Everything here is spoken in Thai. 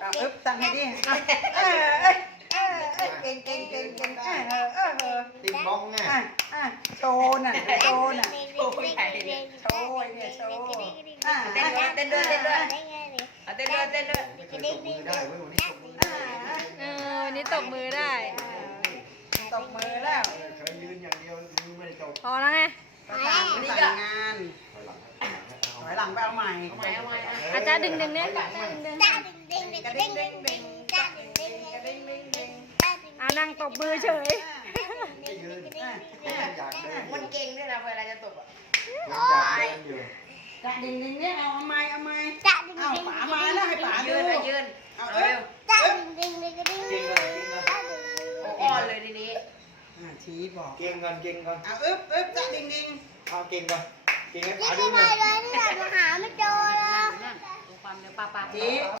เอาอึ๊บตั้งให้ดิเอาเอเออเออเออเก่งเก่งเก่งเก่งเออเออเออเออติงบ้องไงอะอะโชว์น่ะโชว์น่ะโชว์ไอ้เนี่ยโชว์อะเต้นด้วยเต้นด้วยเต้นด้วยเต้นด้วยเต้นด้วยไม่เคยตบมือได้เว้ยวันนี้ตบมือได้เออวันนี้ตบมือได้ตบมือแล้วเคยยืนอย่างเดียวมือไม่ได้ตบพอแล้วไงประธานสั่งงาน ไปเอาใหม่เอาใหม่เอาใหม่อะอาจารย์ดึงดึงเนี่ยอาจารย์ดึงดึงกระดิ่งเด้งเด้งกระดิ่งเด้งเด้งเด้งอ่านั่งตบมือเฉยไม่ยืนอยากเดินมันเก่งด้วยนะเวลาจะตบอะอยากเดินอยู่กระดิ่งเด้งเนี่ยเอาเอาใหม่เอาใหม่เอาป๋ามาแล้วให้ป๋ายืดูนนะยืนเอาเอาเอ้เร็ยวเอ้ยเก่งเลยเก่งเลยโอ้อ่อนเลยทีนี้อะชี้บอกเก่งกันเก่งกันเอาอึ๊บอึ๊บกระดิ่งเด้งเอาเก่งกันเก่งให้นั่ป๋านดูหน่อย นั่น